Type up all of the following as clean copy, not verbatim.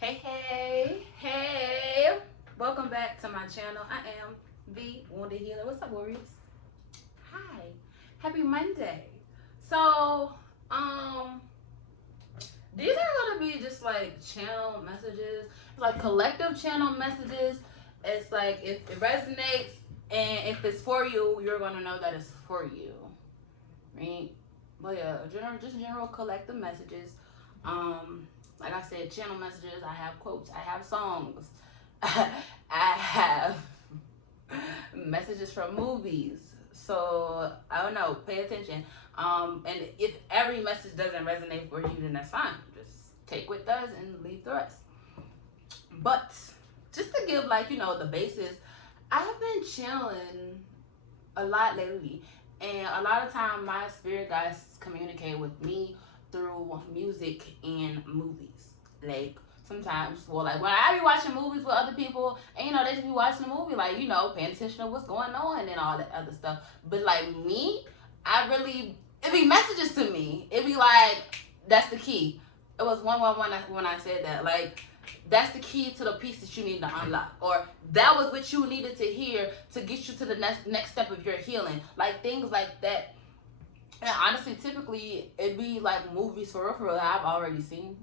Hey. Welcome back to my channel. I am the Wounded Healer. What's up, Warriors? Hi. Happy Monday. So, these are gonna be just like channel messages, like collective channel messages. It's like if it resonates and if it's for you, you're gonna know that it's for you. Right? But yeah, general collective messages. Like I said, channel messages. I have quotes. I have songs. I have messages from movies. So I don't know. Pay attention. And if every message doesn't resonate for you, then that's fine. Just take what does and leave the rest. But just to give the basis, I have been channeling a lot lately, and a lot of time my spirit guides communicate with me through music and movies. Like sometimes, well, like when I be watching movies with other people, and they just be watching the movie, like paying attention to what's going on and all that other stuff. But like me, it be messages to me. It be like that's the key. It was one when I said that, like that's the key to the piece that you need to unlock, or that was what you needed to hear to get you to the next step of your healing, like things like that. And honestly, typically it'd be like movies for real that I've already seen.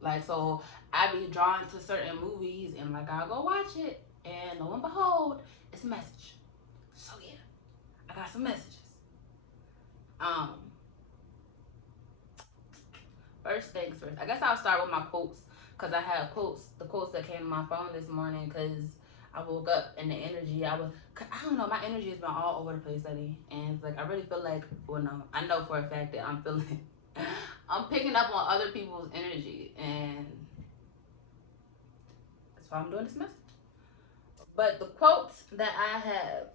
Like, so I be drawn to certain movies and like I'll go watch it, and lo and behold, it's a message. So yeah, I got some messages. First things first. I guess I'll start with my quotes, because I have quotes, the quotes that came to my phone this morning, because I woke up and the energy, I don't know, my energy has been all over the place lately. And it's like, I really feel like, well, no, I know for a fact that I'm feeling, I'm picking up on other people's energy. And that's why I'm doing this message. But the quotes that I have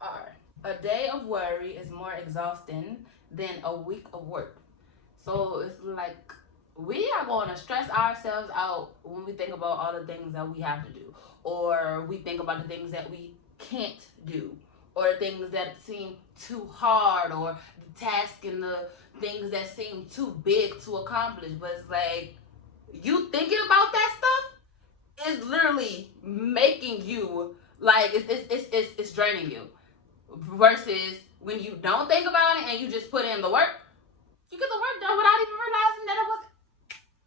are, a day of worry is more exhausting than a week of work. So it's like we are going to stress ourselves out when we think about all the things that we have to do, or we think about the things that we can't do, or the things that seem too hard, or the task and the things that seem too big to accomplish. But it's like, you thinking about that stuff is literally making you, like, it's draining you, versus when you don't think about it and you just put in the work, you get the work done without even realizing that it was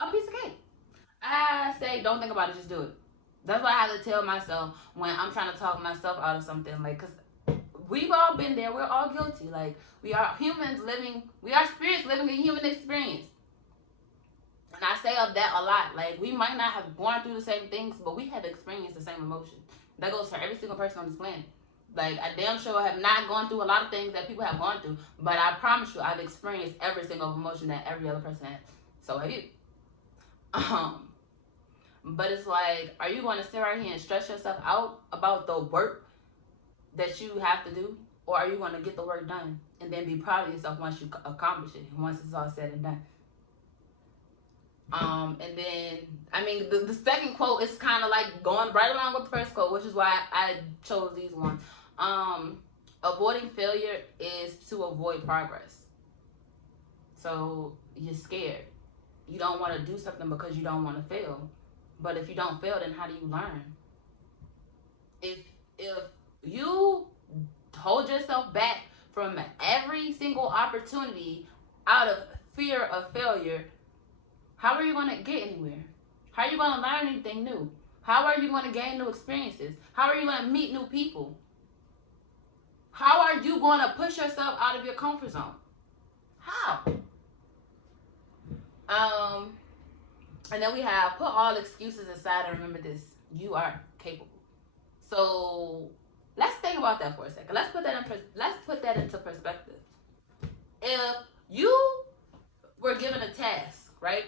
a piece of cake. I say, don't think about it, just do it. That's what I have to tell myself when I'm trying to talk myself out of something. Like, because we've all been there. We're all guilty. Like, we are humans living, we are spirits living a human experience. And I say of that a lot. Like, we might not have gone through the same things, but we have experienced the same emotion. That goes for every single person on this planet. Like, I damn sure have not gone through a lot of things that people have gone through, but I promise you, I've experienced every single emotion that every other person has. So have you. But it's like, are you going to sit right here and stress yourself out about the work that you have to do, or are you going to get the work done and then be proud of yourself once you accomplish it, once it's all said and done? And then, I mean, the second quote is kind of like going right along with the first quote, which is why I chose these ones. Avoiding failure is to avoid progress. So you're scared. You don't want to do something because you don't want to fail. But if you don't fail, then how do you learn? If you hold yourself back from every single opportunity out of fear of failure, how are you going to get anywhere? How are you going to learn anything new? How are you going to gain new experiences? How are you going to meet new people? How are you going to push yourself out of your comfort zone? How? And then we have, put all excuses aside and remember this: you are capable. So let's think about that for a second. Let's put that into perspective. If you were given a task, right?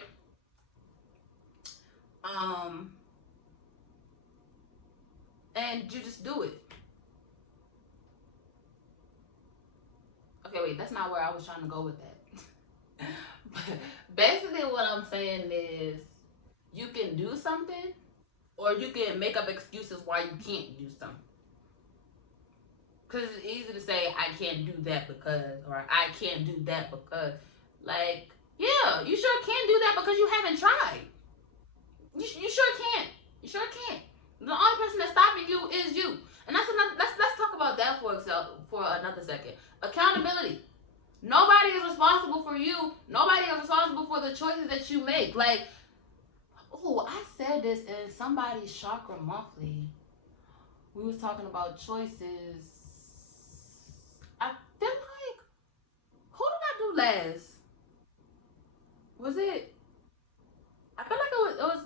And you just do it. Okay, wait, that's not where I was trying to go with that. Basically, what I'm saying is, you can do something, or you can make up excuses why you can't do something. Because it's easy to say, I can't do that because, or I can't do that because. Like, yeah, you sure can do that because you haven't tried. You sure another second. Accountability. Nobody is responsible for you. Nobody is responsible for the choices that you make. Like, oh, I said this in somebody's Chakra Monthly. We was talking about choices. I feel like, who did I do last? Was it? I feel like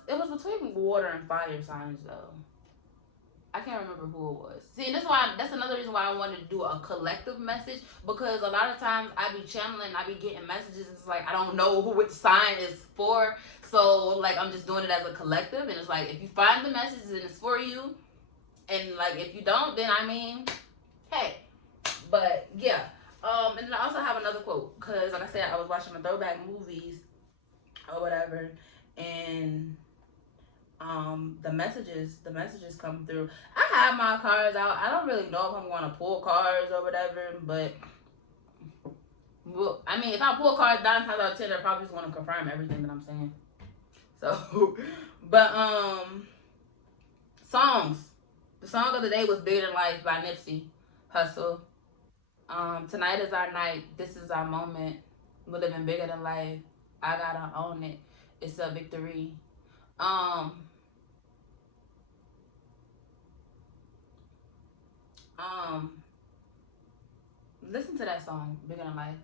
it was between water and fire signs though. I can't remember who it was. See, that's another reason why I wanted to do a collective message, because a lot of times I be channeling, I be getting messages, and it's like I don't know which sign is for. So like I'm just doing it as a collective, and it's like if you find the messages and it's for you, and like if you don't, then I mean, hey. But yeah. And I also have another quote, because like I said, I was watching the throwback movies or whatever, and the messages come through. I have my cards out. I don't really know if I'm going to pull cards or whatever, but well, I mean, if I pull cards 9 times out of 10, they're probably just going to confirm everything that I'm saying. So, but songs. The song of the day was "Bigger Than Life" by Nipsey Hussle. Tonight is our night. This is our moment. We're living bigger than life. I gotta own it. It's a victory. Um, listen to that song, Bigger Than Life.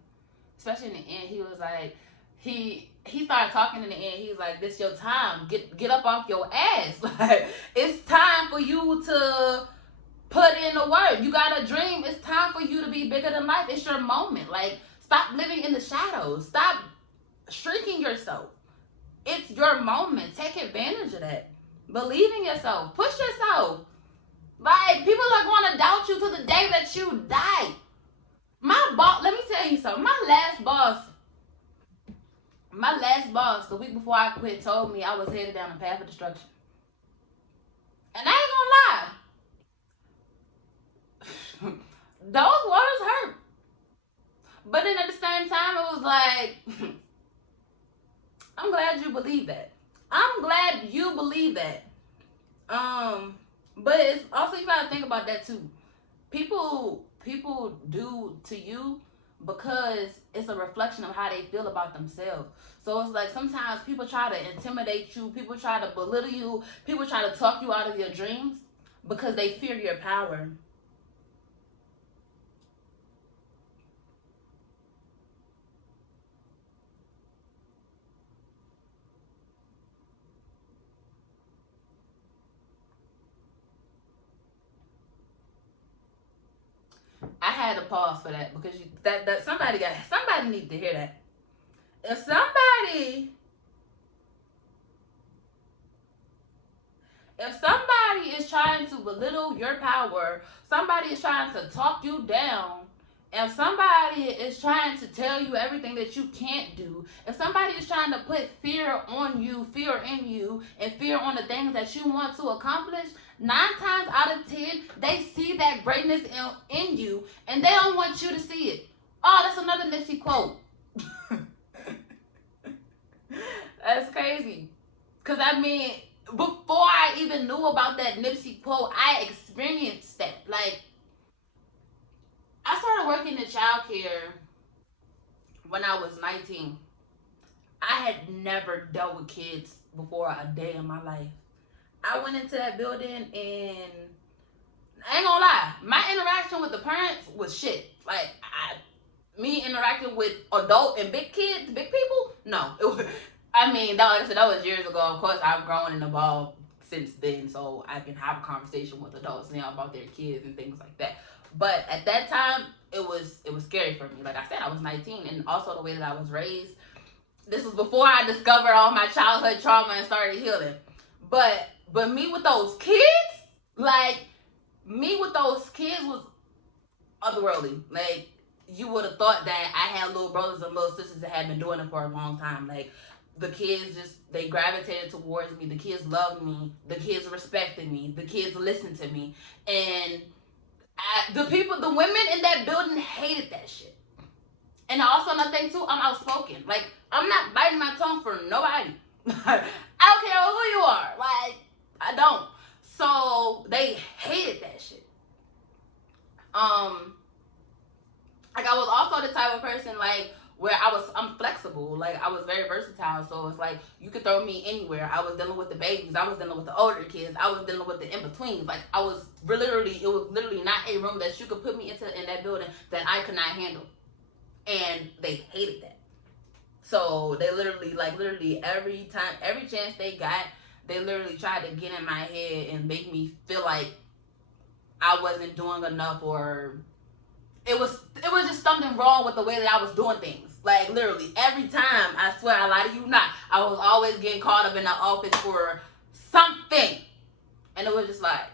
Especially in the end, he was like, he started talking in the end. He was like, "This your time. Get up off your ass. Like it's time for you to put in the work. You got a dream. It's time for you to be bigger than life. It's your moment. Like stop living in the shadows. Stop shrinking yourself. It's your moment. Take advantage of that. Believe in yourself. Push yourself. Like people are going to doubt you to the day that you die. My boss, let me tell you something. My last boss, the week before I quit, told me I was headed down a path of destruction. And I ain't gonna lie. Those words hurt. But then at the same time, it was like, I'm glad you believe that. I'm glad you believe that. But it's also, you gotta think about that too. People do to you because it's a reflection of how they feel about themselves. So it's like sometimes people try to intimidate you, people try to belittle you, people try to talk you out of your dreams because they fear your power. I had to pause for that because that somebody need to hear that. If somebody is trying to belittle your power, somebody is trying to talk you down, if somebody is trying to tell you everything that you can't do, if somebody is trying to put fear on you, fear in you, and fear on the things that you want to accomplish, 9 times out of 10, they see that greatness in you, and they don't want you to see it. Oh, that's another Nipsey quote. That's crazy. Because, I mean, before I even knew about that Nipsey quote, I experienced that. Like, I started working in childcare when I was 19. I had never dealt with kids before a day in my life. I went into that building and I ain't gonna lie, my interaction with the parents was shit. Like, me interacting with adult and big kids, big people, no. It was, I mean, like I said, that was years ago. Of course, I've grown and evolved since then, so I can have a conversation with adults now about their kids and things like that. But at that time, it was scary for me. Like I said, I was 19, and also the way that I was raised. This was before I discovered all my childhood trauma and started healing. But me with those kids, like me with those kids was otherworldly. Like you would have thought that I had little brothers and little sisters that had been doing it for a long time. Like the kids they gravitated towards me. The kids loved me. The kids respected me. The kids listened to me. And the women in that building hated that shit. And also another thing too, I'm outspoken. Like I'm not biting my tongue for nobody. I don't care who you are. Like I don't. So they hated that shit. I was very versatile. So it's like you could throw me anywhere. I was dealing with the babies. I was dealing with the older kids. I was dealing with the in-betweens. Like it was literally not a room that you could put me into in that building that I could not handle. And they hated that. So they literally every chance they got, they literally tried to get in my head and make me feel like I wasn't doing enough, or it was just something wrong with the way that I was doing things. Like literally every time, I swear, I lie to you not, I was always getting caught up in the office for something. And it was just like,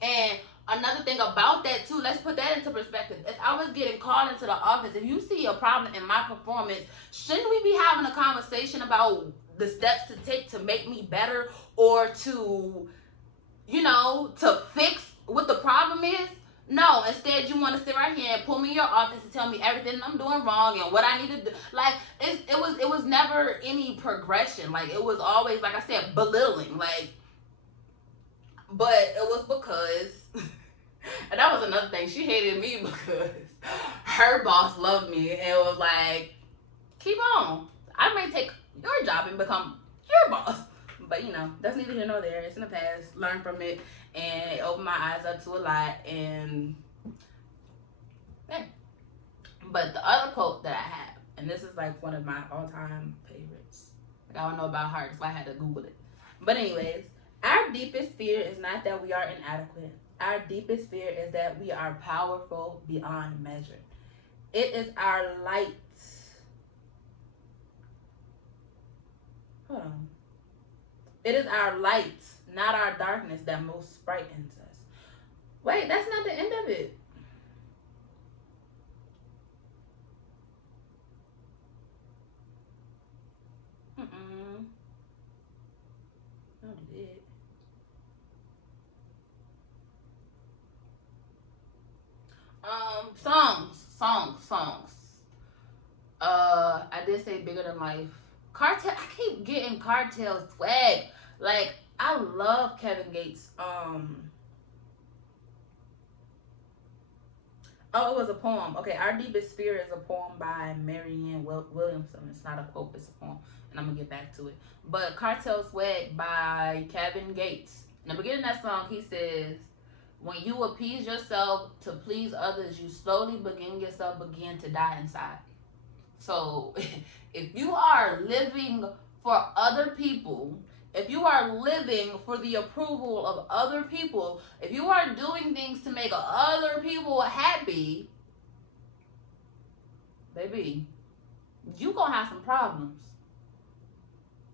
and another thing about that too, let's put that into perspective. If I was getting called into the office, if you see a problem in my performance, shouldn't we be having a conversation about the steps to take to make me better, or to, to fix what the problem is? No, instead you want to sit right here and pull me in your office and tell me everything I'm doing wrong and what I need to do. Like it was never any progression. Like it was always, like I said, belittling. Like, but it was because, and that was another thing. She hated me because her boss loved me and was like, keep on. I may take your job and become your boss. But that's neither here nor there. It's in the past. Learn from it. And it opened my eyes up to a lot. And yeah. But the other quote that I have, and this is like one of my all-time favorites. Like, I don't know about heart, so I had to Google it. But anyways, our deepest fear is not that we are inadequate. Our deepest fear is that we are powerful beyond measure. It is our light. Hold on. It is our light, not our darkness, that most frightens us. Wait, that's not the end of it. No, it did. Songs. I did say bigger than life. Cartel. I keep getting Cartel swag. Like, I love Kevin Gates. Oh, it was a poem. Okay, Our Deepest Fear is a poem by Marianne Williamson. It's not a quote, it's a poem. And I'm going to get back to it. But Cartel Swag by Kevin Gates. In the beginning of that song, he says, when you appease yourself to please others, you slowly begin to die inside. So, if you are living for other people, if you are living for the approval of other people, if you are doing things to make other people happy, baby, you gonna have some problems.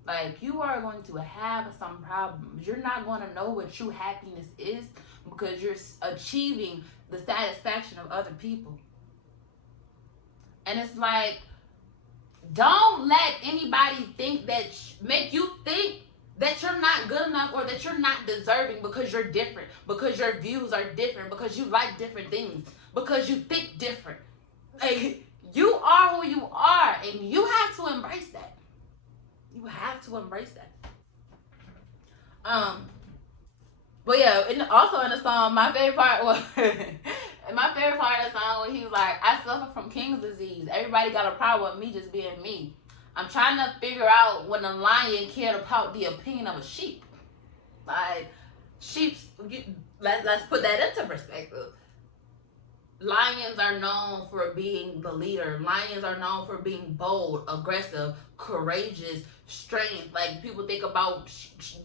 Like, you are going to have some problems. You're not going to know what true happiness is because you're achieving the satisfaction of other people. And it's like, don't let anybody think that, make you think that you're not good enough or that you're not deserving because you're different, because your views are different, because you like different things, because you think different. Like, you are who you are, and you have to embrace that. You have to embrace that. But yeah, and also in the song, my favorite part was my favorite part of the song when he was like, I suffer from King's disease. Everybody got a problem with me just being me. I'm trying to figure out when a lion cared about the opinion of a sheep. Like, let's put that into perspective. Lions are known for being the leader. Lions are known for being bold, aggressive, courageous, strength. Like, people think about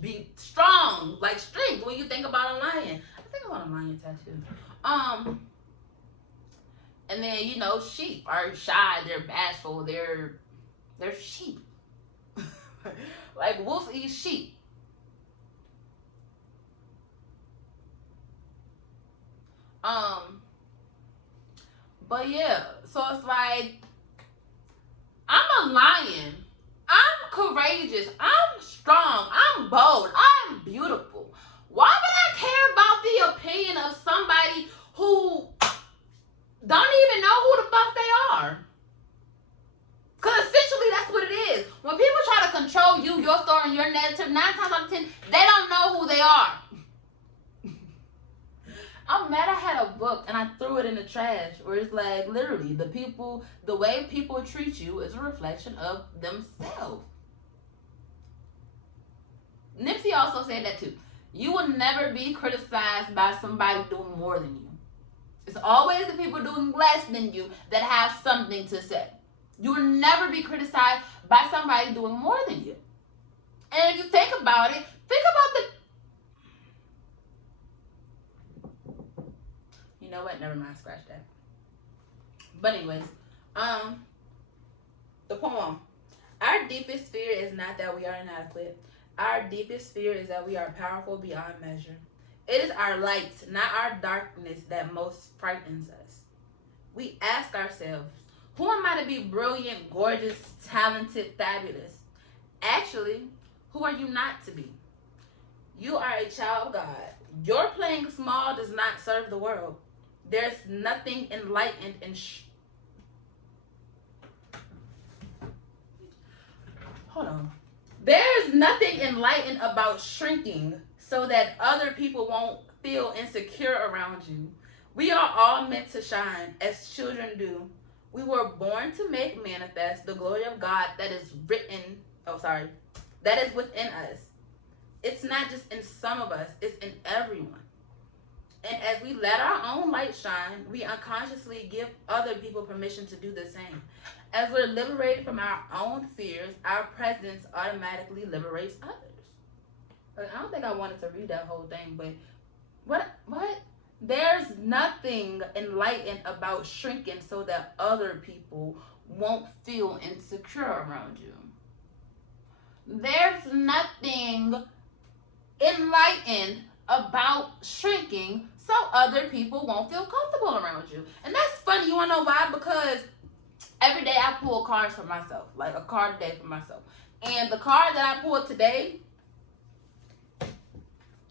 be strong, like strength when you think about a lion. I think I want a lion tattoo. And then, sheep are shy, they're bashful, they're sheep. Like, wolves eat sheep. But yeah, so it's like, I'm a lion. I'm courageous. I'm strong. I'm bold. I'm beautiful. Why would I care about the opinion of somebody who don't even know who the fuck they are? Because essentially that's what it is. When people try to control you, your story, and your narrative, 9 times out of 10, they don't know who they are. I'm mad I had a book and I threw it in the trash. Where it's like literally the way people treat you is a reflection of themselves. Nipsey also said that too. You will never be criticized by somebody doing more than you. It's always the people doing less than you that have something to say. You will never be criticized by somebody doing more than you. And if you think about it, think about you know what? Never mind, scratch that. But anyways, the poem. Our deepest fear is not that we are inadequate. Our deepest fear is that we are powerful beyond measure. It is our light, not our darkness, that most frightens us. We ask ourselves, who am I to be brilliant, gorgeous, talented, fabulous? Actually, who are you not to be? You are a child of God. Your playing small does not serve the world. There's nothing enlightened and hold on. There's nothing enlightened about shrinking so that other people won't feel insecure around you. We are all meant to shine as children do. We were born to make manifest the glory of God that is that is within us. It's not just in some of us, it's in everyone. And as we let our own light shine, we unconsciously give other people permission to do the same. As we're liberated from our own fears, our presence automatically liberates others. I don't think I wanted to read that whole thing, but what? There's nothing enlightened about shrinking so that other people won't feel insecure around you. There's nothing enlightened about shrinking so other people won't feel comfortable around you. And that's funny. You want to know why? Because every day I pull cards for myself, like a card a day for myself. And the card that I pulled today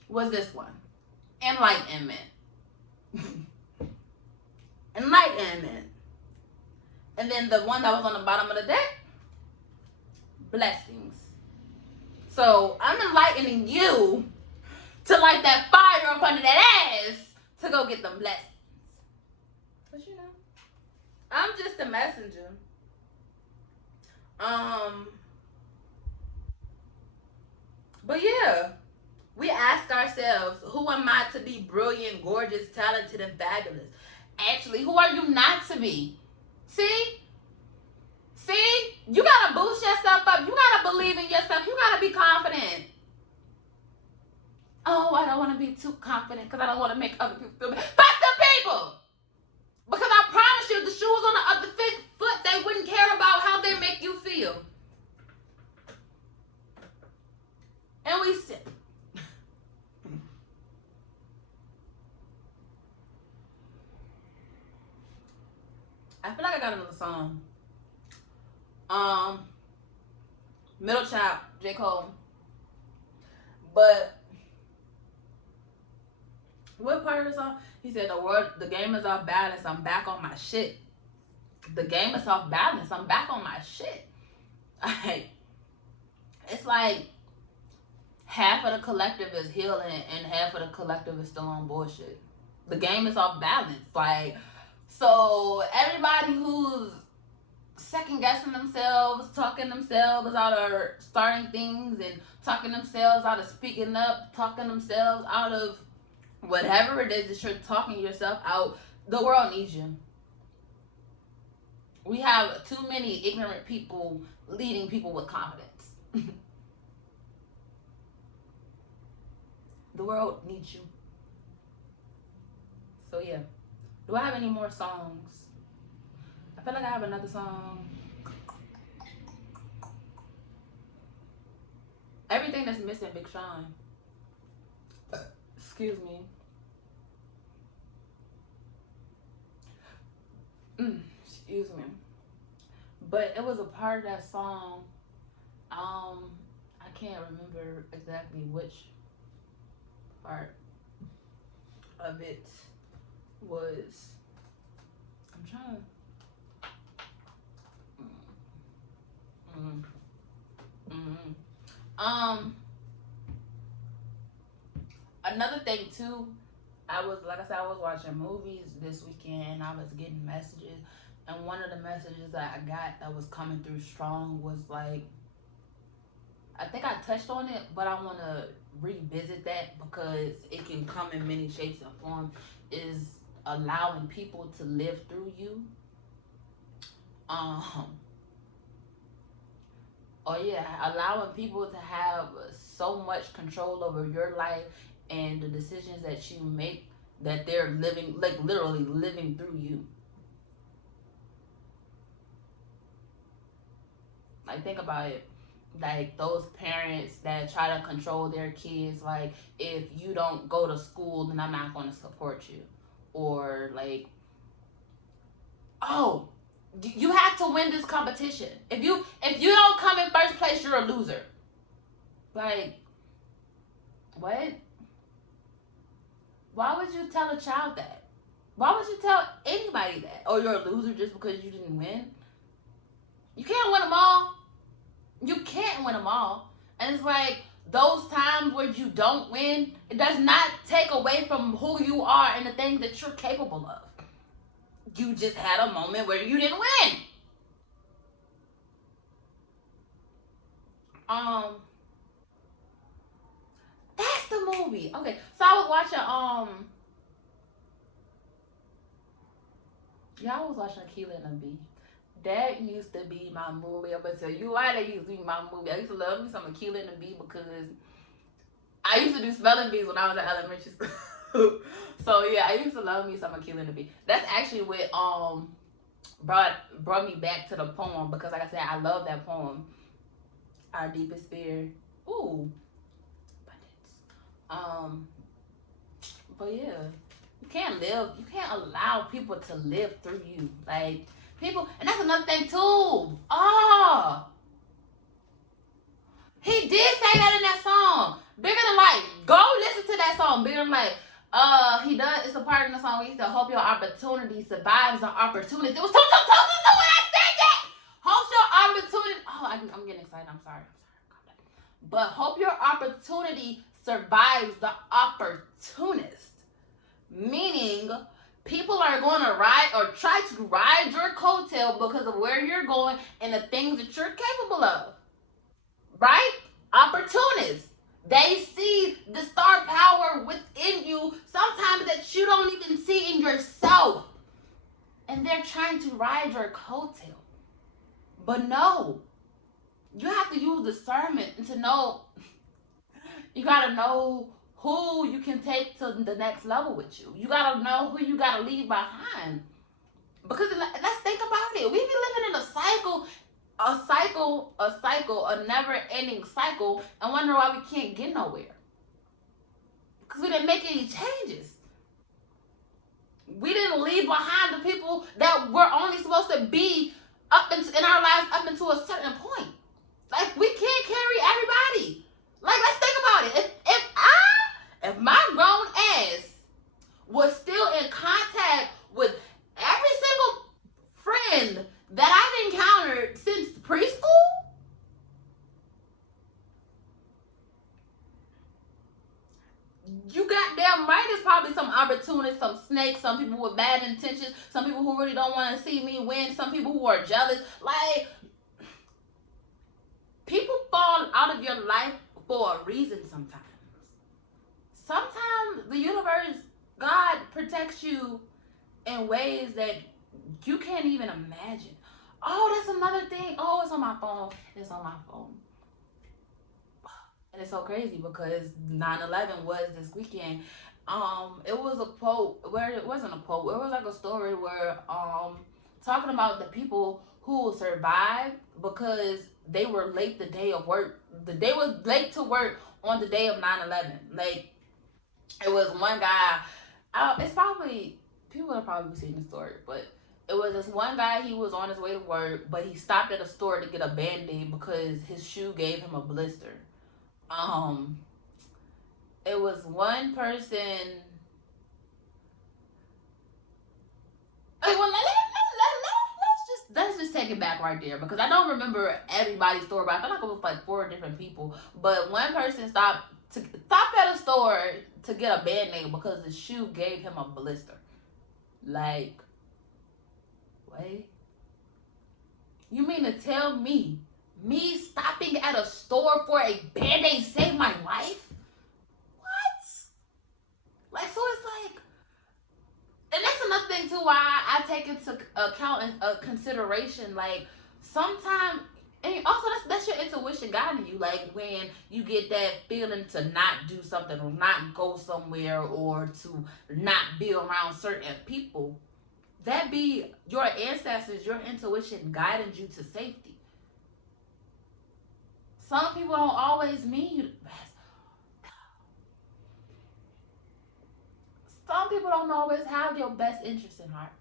was this one. Enlightenment. Enlightenment. And then the one that was on the bottom of the deck, blessings. So I'm enlightening you to light that fire up under that ass to go get them blessings. But you know, I'm just a messenger. But yeah, we ask ourselves, who am I to be brilliant, gorgeous, talented, and fabulous? Actually, who are you not to be? See, you gotta boost yourself up. You gotta believe in yourself. You gotta be confident. Oh, I don't want to be too confident because I don't want to make other people feel bad. Fuck the people! Because I promise you, the shoes on the other foot, they wouldn't care about how they make you feel. And we sit. I feel like I got another song. Middle Child, J. Cole. But what part of the song? He said the game is off balance. I'm back on my shit. The game is off balance. I'm back on my shit. It's like half of the collective is healing and half of the collective is still on bullshit. The game is off balance. Like, so everybody who's second guessing themselves, talking themselves out of starting things and talking themselves out of speaking up, talking themselves out of whatever it is that you're talking yourself out, the world needs you. We have too many ignorant people leading people with confidence. The world needs you. So yeah. Do I have any more songs? I feel like I have another song. Everything That's Missing, Big Sean. Excuse me. Excuse me. But it was a part of that song. I can't remember exactly which part of it was. I'm trying to. Another thing too I was, like I said, I was watching movies this weekend and I was getting messages. And one of the messages that I got that was coming through strong was like, I think I touched on it, but I want to revisit that because it can come in many shapes and forms. Is allowing people to live through you. Um, oh yeah, allowing people to have so much control over your life and the decisions that you make, that they're living, like literally living through you. Like, think about it. Like, those parents that try to control their kids, like, if you don't go to school, then I'm not going to support you. Or, like, oh, you have to win this competition. If you don't come in first place, you're a loser. Like, what? Why would you tell a child that? Why would you tell anybody that? Oh, you're a loser just because you didn't win? You can't win them all. You can't win them all. And it's like, those times where you don't win, it does not take away from who you are and the things that you're capable of. You just had a moment where you didn't win. That's the movie. Okay, so I was watching yeah, I was watching Keela and the Bee. That used to be my movie. I'm gonna tell you why that used to be my movie. I used to love me some Aquila and the Bee because I used to do spelling bees when I was in elementary school. So yeah, I used to love me some Aquila and the Bee. That's actually what brought me back to the poem because, like I said, I love that poem. Our deepest fear. Ooh, abundance. But yeah, you can't allow people to live through you. Like, people, and that's another thing too. Oh, he did say that in that song. Bigger than life. Go listen to that song. Bigger than life. He does. It's a part in the song where he said, "Hope your opportunity survives the opportunity." It was too when I said that. Hope your opportunity. Oh, I'm getting excited. I'm sorry. But hope your opportunity survives the opportunist. Meaning, people are going to ride or try to ride your coattail because of where you're going and the things that you're capable of. Right? Opportunists. They see the star power within you, sometimes that you don't even see in yourself. And they're trying to ride your coattail. But no. You have to use discernment and to know, you got to know who you can take to the next level with you. You got to know who you got to leave behind. Because let's think about it. We be living in a never-ending cycle, and wonder why we can't get nowhere. Because we didn't make any changes. We didn't leave behind the people that we're only supposed to be in our lives up until a certain point. Like, we can't carry everybody. Like, let's think about it. If my grown ass was still in contact with every single friend that I've encountered since preschool, you goddamn right, there's probably some opportunists, some snakes, some people with bad intentions, some people who really don't want to see me win, some people who are jealous. Like, people fall out of your life for a reason sometimes. Sometimes the universe, God protects you in ways that you can't even imagine. Oh, that's another thing. Oh, it's on my phone. It's on my phone. And it's so crazy because 9/11 was this weekend. It was a quote where it wasn't a quote. It was like a story where talking about the people who survived because they were late the day of work. They was late to work on the day of 9/11. Like, it was one guy. It's probably, people have probably seen the story, but it was this one guy. He was on his way to work, but he stopped at a store to get a Band-Aid because his shoe gave him a blister. It was one person. Well, let's just take it back right there because I don't remember everybody's story, but I feel like it was like 4 different people. But one person stopped to stop at a store to get a Band-Aid because the shoe gave him a blister. Like, wait. You mean to tell me stopping at a store for a Band-Aid saved my life? What? Like, so it's like, and that's another thing too why I take into account and consideration. Like, sometimes, and also that's your intuition guiding you. Like, when you get that feeling to not do something or not go somewhere or to not be around certain people, that be your ancestors, your intuition guiding you to safety. Some people don't always mean you the best. Some people don't always have your best interest in heart.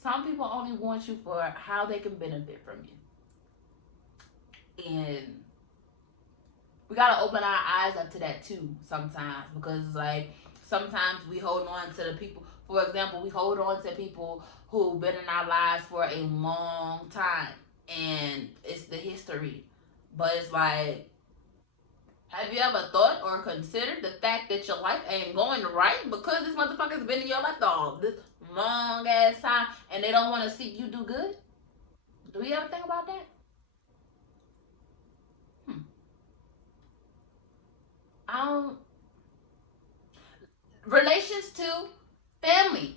Some people only want you for how they can benefit from you. And we gotta open our eyes up to that too sometimes, because like sometimes we hold on to the people. For example, we hold on to people who've been in our lives for a long time, and it's the history. But it's like, have you ever thought or considered the fact that your life ain't going right because this motherfucker's been in your life all this long ass time and they don't want to see you do good? Do you ever think about that? Relations to family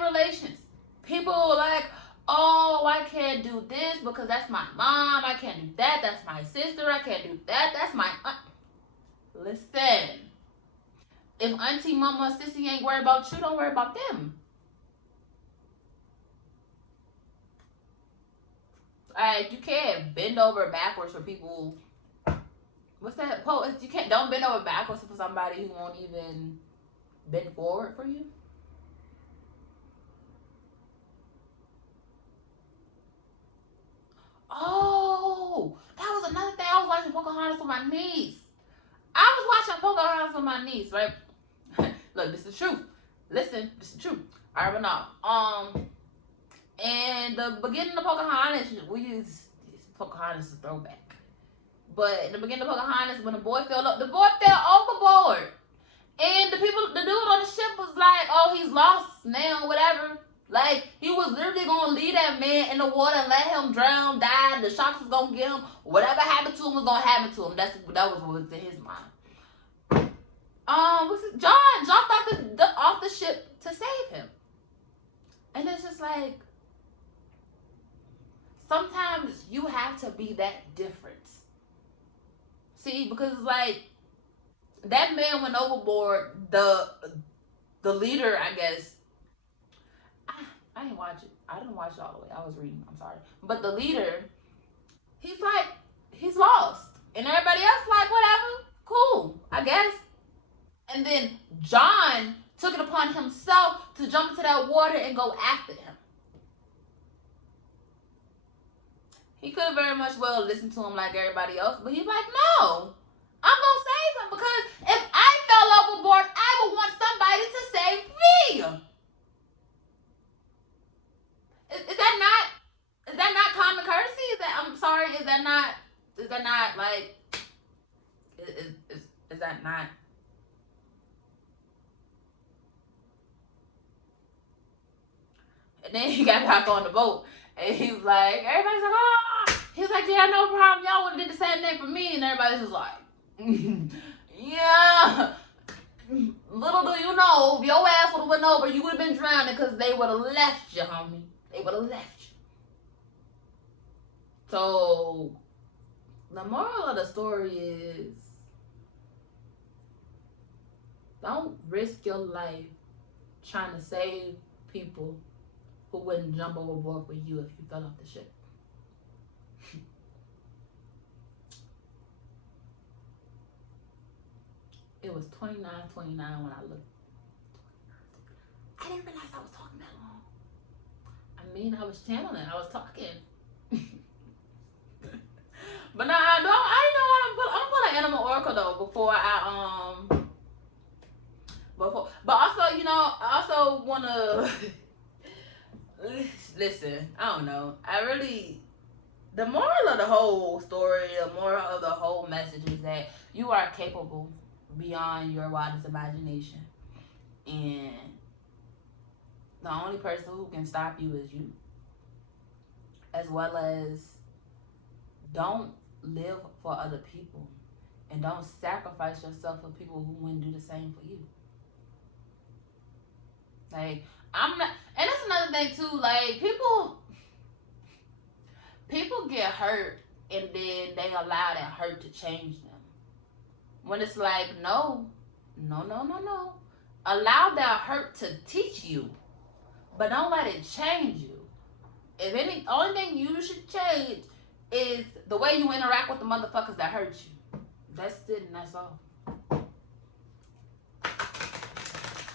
relations. People like, oh, I can't do this because that's my mom. I can't do that. That's my sister. I can't do that. That's my Listen, if auntie, mama, sissy ain't worried about you, don't worry about them. Like, you can't bend over backwards for people. What's that quote? You can't, don't bend over backwards for somebody who won't even bend forward for you. Oh, that was another thing. I was watching Pocahontas with my niece. I was watching Pocahontas with my niece, right? Look, this is the truth. Listen, this is the truth. All right, but no. And the beginning of Pocahontas, we use Pocahontas as a throwback. But in the beginning of Pocahontas, when the boy fell overboard. And the dude on the ship was like, oh, he's lost now, whatever. Like, he was literally going to leave that man in the water and let him drown, die. The sharks was going to get him. Whatever happened to him was going to happen to him. That was what was in his mind. John jumped off the ship to save him. And it's just like, sometimes you have to be that difference. See, because like, that man went overboard. The leader, I guess, I didn't watch it. I didn't watch it all the way. I was reading. I'm sorry. But the leader, he's like, he's lost. And everybody else like, whatever. Cool, I guess. And then John took it upon himself to jump into that water and go after him. He could have very much well listened to him like everybody else, but he's like, no, I'm going to save him, because if I fell overboard, I would want somebody to save me. Is that not common courtesy? Is that not? And then he got back on the boat, and he was like, everybody's like, oh, he's like, yeah, no problem. Y'all would have did the same thing for me, and everybody's just like, yeah. Little do you know, if your ass would have went over, you would have been drowning because they would have left you, homie. They would have left you. So, the moral of the story is, don't risk your life trying to save people who wouldn't jump overboard for you if you fell off the ship. It was 29:29 when I looked. I didn't realize I was talking that long. I mean, I was channeling. I was talking. But no, I know I'm put an animal oracle though before but also, you know, I also wanna listen. I don't know. The moral of the whole story, the moral of the whole message is that you are capable, beyond your wildest imagination. And the only person who can stop you is you. As well as, don't live for other people. And don't sacrifice yourself for people who wouldn't do the same for you. Like, I'm not, and that's another thing too, like, people get hurt and then they allow that hurt to change them. When it's like, no. Allow that hurt to teach you, but don't let it change you. If any, only thing you should change is the way you interact with the motherfuckers that hurt you. That's it, and that's all.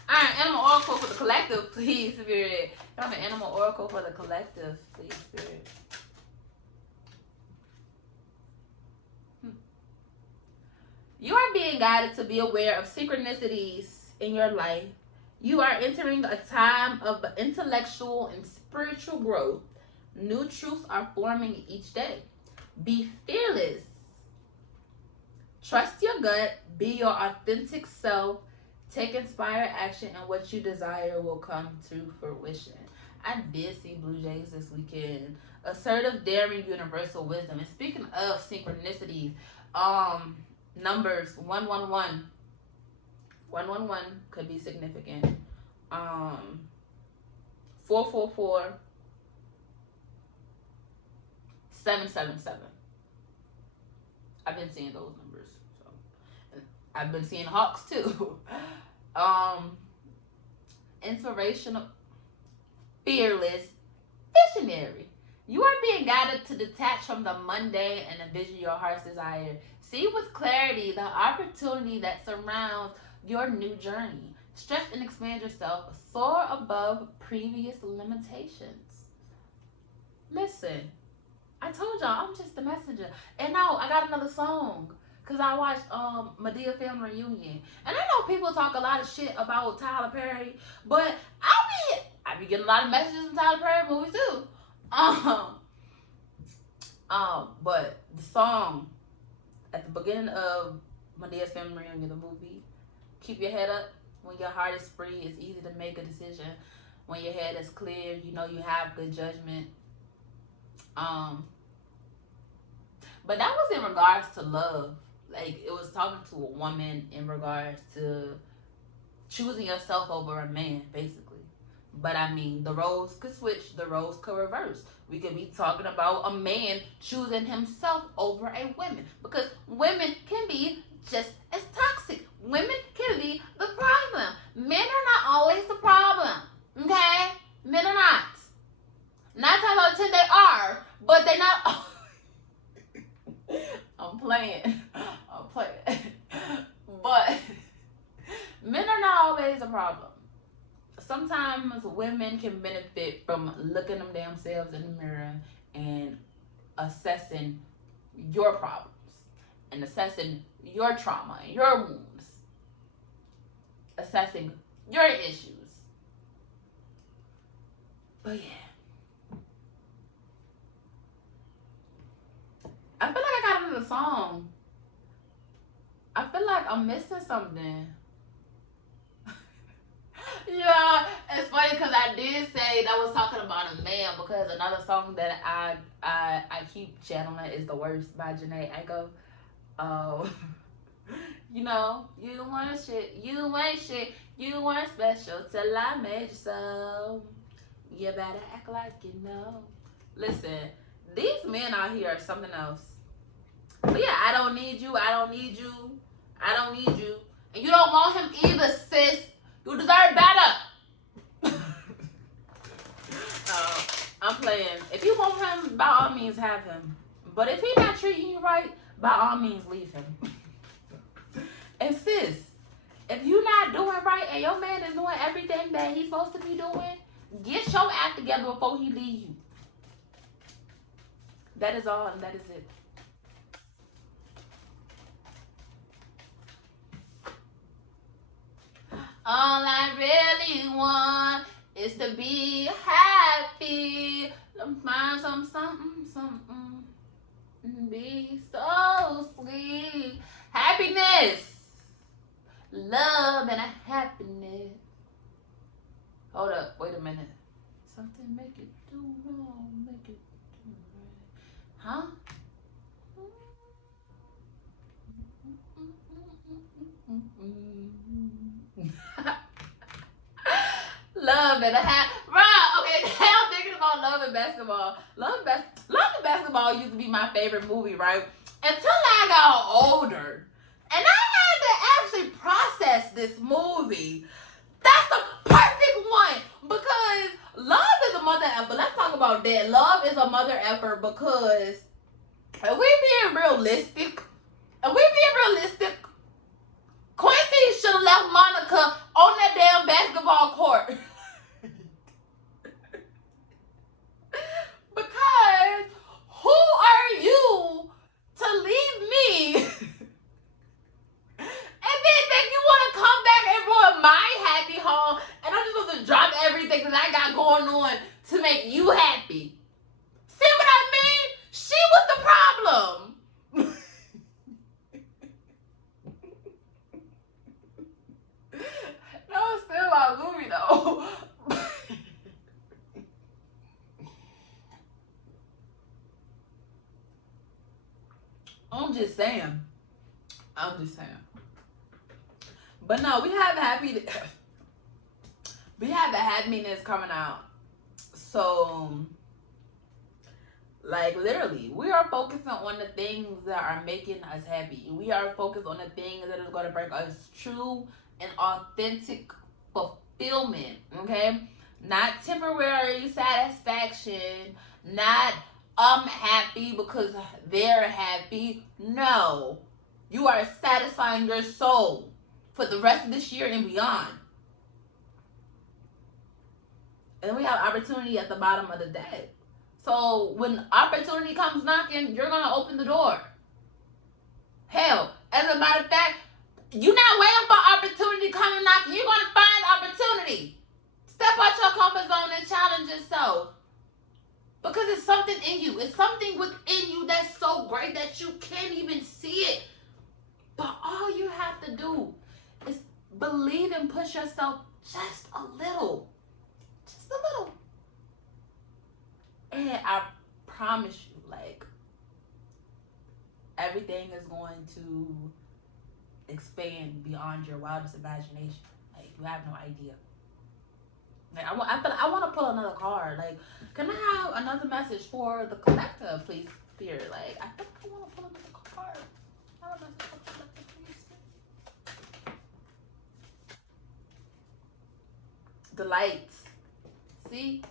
Alright, animal oracle for the collective, please, Spirit. I have an animal oracle for the collective, please, Spirit. You are being guided to be aware of synchronicities in your life. You are entering a time of intellectual and spiritual growth. New truths are forming each day. Be fearless. Trust your gut. Be your authentic self. Take inspired action, and what you desire will come to fruition. I did see Blue Jays this weekend. Assertive, daring, universal wisdom. And speaking of synchronicities, numbers 111. 111 could be significant. 444. 777. I've been seeing those numbers. So I've been seeing hawks too. Inspirational, fearless, visionary. You are being guided to detach from the mundane and envision your heart's desire. See with clarity the opportunity that surrounds your new journey. Stretch and expand yourself. Soar above previous limitations. Listen, I told y'all I'm just the messenger. And now I got another song. Cause I watched Madea Family Reunion. And I know people talk a lot of shit about Tyler Perry, but I be getting a lot of messages from Tyler Perry movies too. But the song at the beginning of Madea's Family Reunion, the movie, keep your head up. When your heart is free, it's easy to make a decision. When your head is clear, you know you have good judgment. But that was in regards to love. Like, it was talking to a woman in regards to choosing yourself over a man, basically. But I mean, the roles could switch, the roles could reverse. We could be talking about a man choosing himself over a woman. Because women can be just as toxic. Women can be the problem. Men are not always the problem. Okay? Men are not. 9 times out of 10 they are, but they're not. I'm playing. But men are not always a problem. Sometimes women can benefit from looking them damn selves in the mirror and assessing your problems and assessing your trauma and your wounds, assessing your issues. But yeah, I feel like I got another song. I feel like I'm missing something. Yeah, it's funny because I did say that was talking about a man, because another song that I keep channeling is "The Worst" by Janae Echo. You know, you weren't shit, you ain't shit, you weren't special till I made you so. You better act like you know. Listen, these men out here are something else. But yeah, I don't need you, I don't need you, I don't need you. And you don't want him either, sis. You deserve better. I'm playing. If you want him, by all means have him. But if he's not treating you right, by all means leave him. And sis, if you not doing right and your man is doing everything that he's supposed to be doing, get your act together before he leave you. That is all, and that is it. All I really want is to be happy. Find something, be so sweet. Happiness. Love and a happiness. Hold up, wait a minute. Something make it do wrong, make it do right. Huh? Love and a hat. Right, okay, now I'm thinking about Love and Basketball. Love and Basketball used to be my favorite movie, right? Until I got older. And I had to actually process this movie. That's the perfect one. Because love is a mother effort. Let's talk about that. Love is a mother effort because if we being realistic, Quincy should have left Monica on that damn basketball court. Because who are you to leave me and then think you want to come back and ruin my happy home and I'm just supposed to drop everything that I got going on to make you happy? See what I mean? She was the problem. No, it's still my movie though. I'm just saying. But no, we have the happiness coming out. So like literally, we are focusing on the things that are making us happy. We are focused on the things that is going to bring us true and authentic fulfillment. Okay, not temporary satisfaction. Not I'm happy because they're happy. No, you are satisfying your soul for the rest of this year and beyond. And we have opportunity at the bottom of the day. So when opportunity comes knocking, you're gonna open the door. Hell, as a matter of fact, you're not waiting for opportunity coming knocking. You're gonna find opportunity. Step out your comfort zone and challenge yourself. Because it's something in you. It's something within you that's so great that you can't even see it. But all you have to do is believe and push yourself just a little. Just a little. And I promise you, like, everything is going to expand beyond your wildest imagination. Like, you have no idea. Like, I feel like I want to pull another card. Like, can I have another message for the collector, please, Spirit? Like, I think I want to pull another card. I have a message for the collector, please. The lights. See?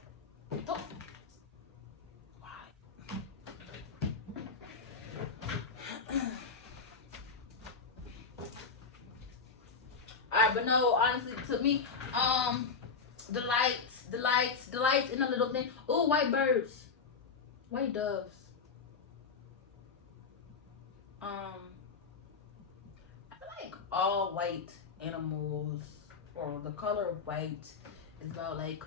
Oh. Alright, but no, honestly, to me, the lights in the little thing. Oh, white birds, white doves. I feel like all white animals or the color of white is about like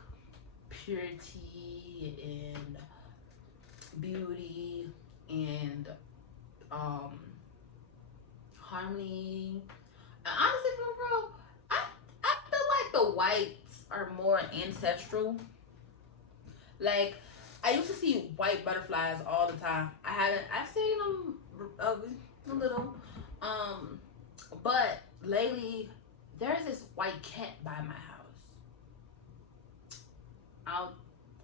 purity and beauty and harmony. And honestly, for real, I feel like the whites are more ancestral. Like I used to see white butterflies all the time. I've seen them a little, but lately there's this white cat by my house.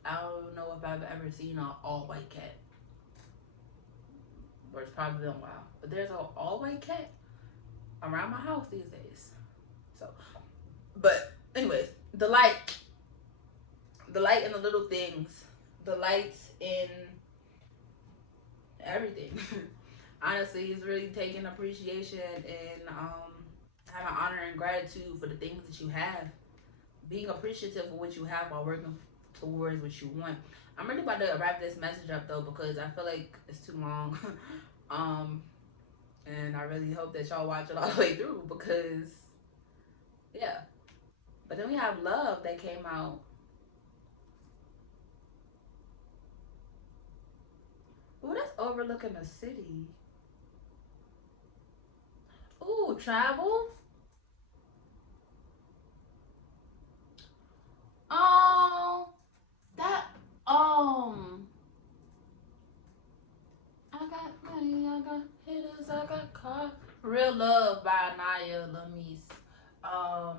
I don't know if I've ever seen an all white cat, or it's probably been a while. But there's an all white cat around my house these days. So, but anyways, the light in the little things, the lights in everything. Honestly, it's really taking appreciation and having honor and gratitude for the things that you have. Being appreciative of what you have while working towards what you want. I'm really about to wrap this message up though because I feel like it's too long. And I really hope that y'all watch it all the way through because, yeah. But then we have Love that came out. Ooh, that's overlooking a city. Ooh, travel. Real Love by Anaya Lamise.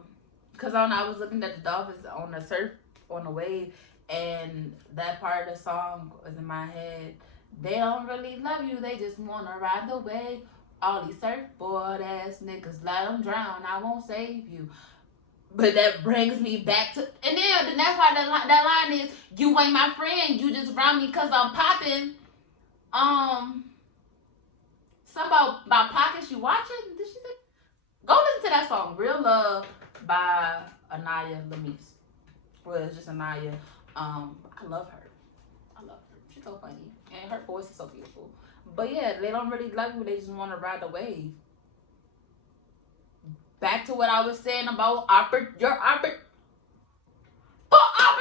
Cause I was looking at the dolphins on the surf on the wave, and that part of the song was in my head. They don't really love you, they just wanna ride the wave. All these surfboard ass niggas, let them drown. I won't save you. But that brings me back to, and then the next part that line is, you ain't my friend, you just around me cause I'm popping. Something about pockets you watching? Did she say? Go listen to that song, Real Love by Anaya Lamise. Well, it's just Anaya. I love her. I love her. She's so funny. And her voice is so beautiful. But yeah, they don't really love you, they just want to ride the wave. Back to what I was saying about your opportunity. Bro! I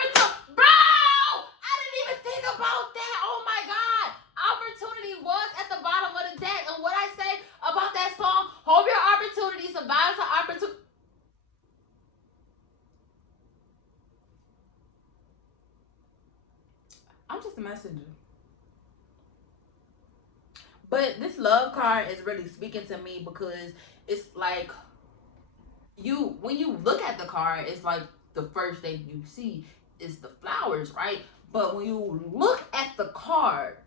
didn't even think about that. Oh my God. Opportunity was at the bottom of the deck. And what I say about that song, hold your opportunity, survive to opportunity. I'm just a messenger. But this love card is really speaking to me because it's like when you look at the card, it's like the first thing you see is the flowers, right? But when you look at the card,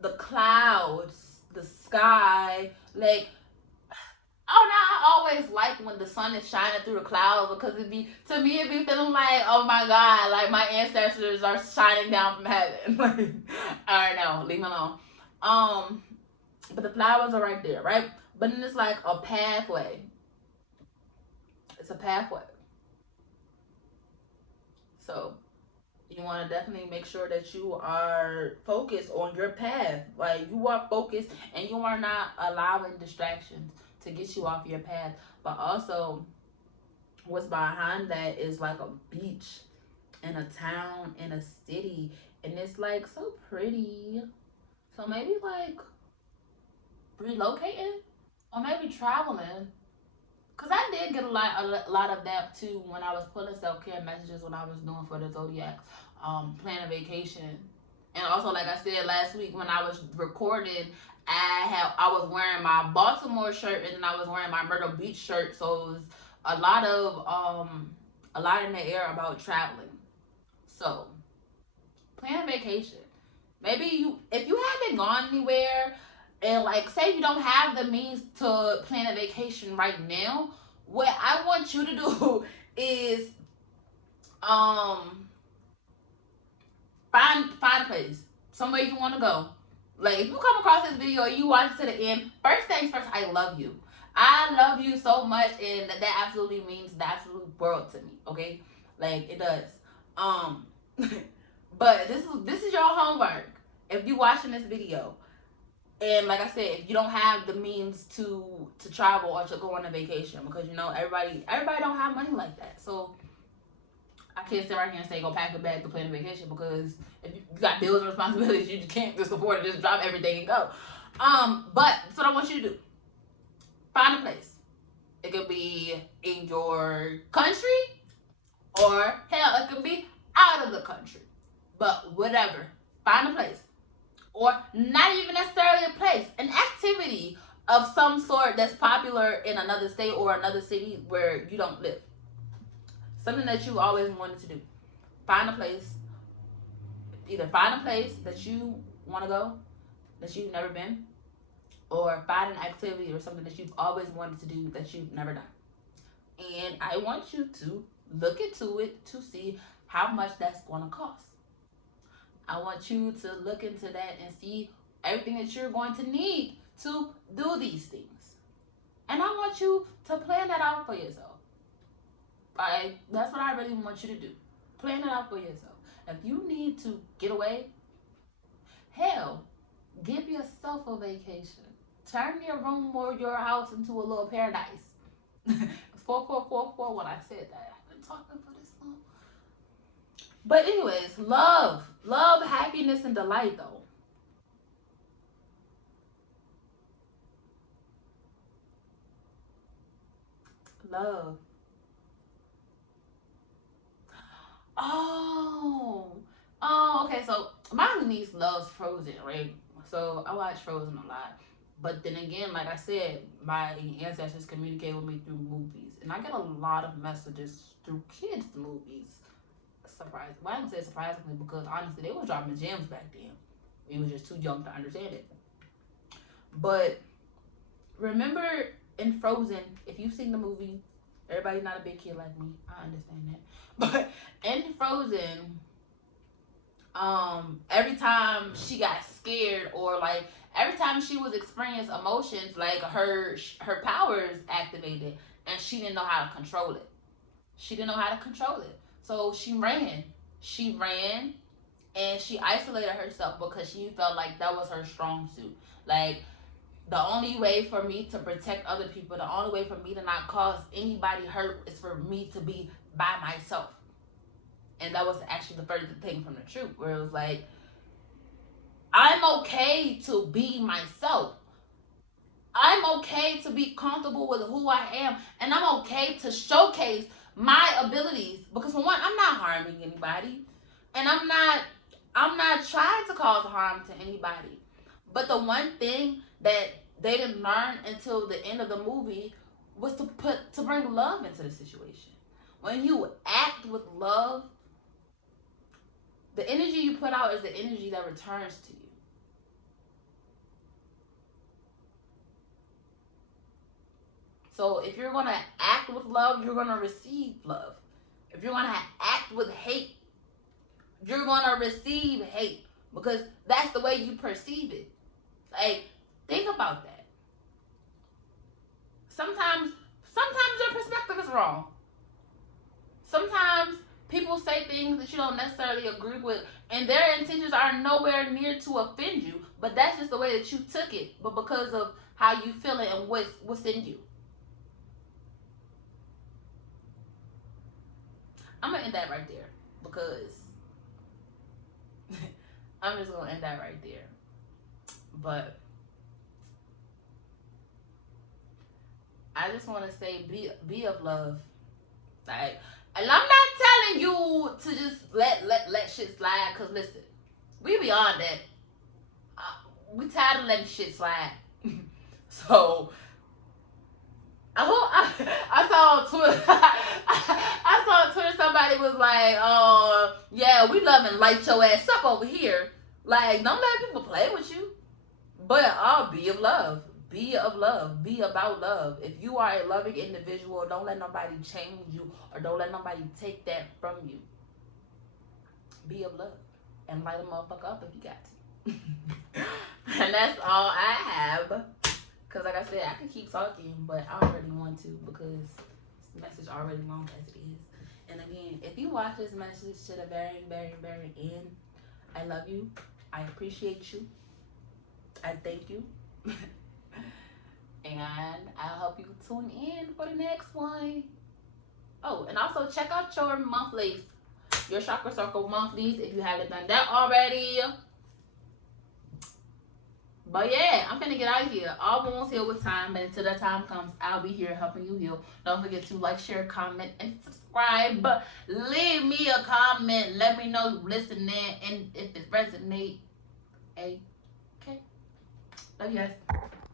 the clouds, the sky, like, oh no, I always like when the sun is shining through the clouds because it be feeling like, oh my God, like my ancestors are shining down from heaven. Like, I don't know, leave me alone. But the flowers are right there, right? But then it's like a pathway. It's a pathway. So you want to definitely make sure that you are focused on your path. Like, you are focused and you are not allowing distractions to get you off your path. But also, what's behind that is like a beach in a town, in a city, and it's like so pretty. So maybe like relocating or maybe traveling. Cause I did get a lot of that too when I was pulling self-care messages when I was doing for the Zodiac, planning vacation. And also, like I said last week when I was recording, I was wearing my Baltimore shirt and then I was wearing my Myrtle Beach shirt, so it was a lot in the air about traveling. So plan a vacation. Maybe if you haven't gone anywhere, and like say you don't have the means to plan a vacation right now, what I want you to do is find a place somewhere you want to go. Like, if you come across this video and you watch it to the end, first things first, I love you. I love you so much, and that absolutely means the absolute world to me. Okay, like it does. But this is your homework. If you watching this video, and like I said, if you don't have the means to travel or to go on a vacation, because you know everybody don't have money like that. So I can't sit right here and say go pack a bag to plan a vacation, because if you got bills and responsibilities, you just can't just afford to just drop everything and go. But that's what I want you to do. Find a place. It could be in your country, or hell, it could be out of the country. But whatever. Find a place. Or not even necessarily a place. An activity of some sort that's popular in another state or another city where you don't live. Something that you always wanted to do. Find a place. Either find a place that you want to go, that you've never been, or find an activity or something that you've always wanted to do that you've never done. And I want you to look into it to see how much that's going to cost. I want you to look into that and see everything that you're going to need to do these things. And I want you to plan that out for yourself. That's what I really want you to do. Plan it out for yourself. If you need to get away, hell, give yourself a vacation. Turn your room or your house into a little paradise. 4444 when I said that. I've been talking for this long. But anyways, love, happiness, and delight though. Love. Oh, okay. So my niece loves Frozen, right? So I watch Frozen a lot. But then again, like I said, my ancestors communicate with me through movies, and I get a lot of messages through kids' movies. Surprise! Well, I don't say surprisingly because honestly, they was dropping gems back then. We was just too young to understand it. But remember in Frozen, if you've seen the movie, everybody's not a big kid like me. I understand that. But in Frozen, every time she got scared or like every time she was experiencing emotions, like her powers activated, and she didn't know how to control it. She didn't know how to control it, so she ran. She ran, and she isolated herself because she felt like that was her strong suit. Like the only way for me to protect other people, the only way for me to not cause anybody hurt is for me to be by myself. And that was actually the furthest thing from the truth, where it was like, I'm okay to be myself. I'm okay to be comfortable with who I am, and I'm okay to showcase my abilities because for one, I'm not harming anybody, and I'm not trying to cause harm to anybody. But the one thing that they didn't learn until the end of the movie was to bring love into the situation. When you act with love, the energy you put out is the energy that returns to you. So if you're going to act with love, you're going to receive love. If you're going to act with hate, you're going to receive hate because that's the way you perceive it. Like, think about that. Sometimes your perspective is wrong. Sometimes people say things that you don't necessarily agree with, and their intentions are nowhere near to offend you, but that's just the way that you took it, but because of how you feel it and what's in you. I'm going to end that right there because I'm just going to end that right there. But I just want to say be of love. Like, and I'm not telling you to just let shit slide, because listen, we beyond that. We tired of letting shit slide. So I saw on Twitter I saw on Twitter somebody was like, yeah, we love and light your ass up over here. Like, don't let people play with you. But be of love. Be of love. Be about love. If you are a loving individual, don't let nobody change you or don't let nobody take that from you. Be of love. And light a motherfucker up if you got to. And that's all I have. Because like I said, I could keep talking, but I don't really want to because this message already long as it is. And again, if you watch this message to the very, very, very end, I love you. I appreciate you. I thank you. And I'll help you tune in for the next one. Oh, and also check out your monthlies. Your Chakra Circle monthlies if you haven't done that already. But yeah, I'm gonna get out of here. All wounds heal with time, but until that time comes, I'll be here helping you heal. Don't forget to like, share, comment, and subscribe. Leave me a comment. Let me know you listening, and if it resonates. Okay. Love you guys.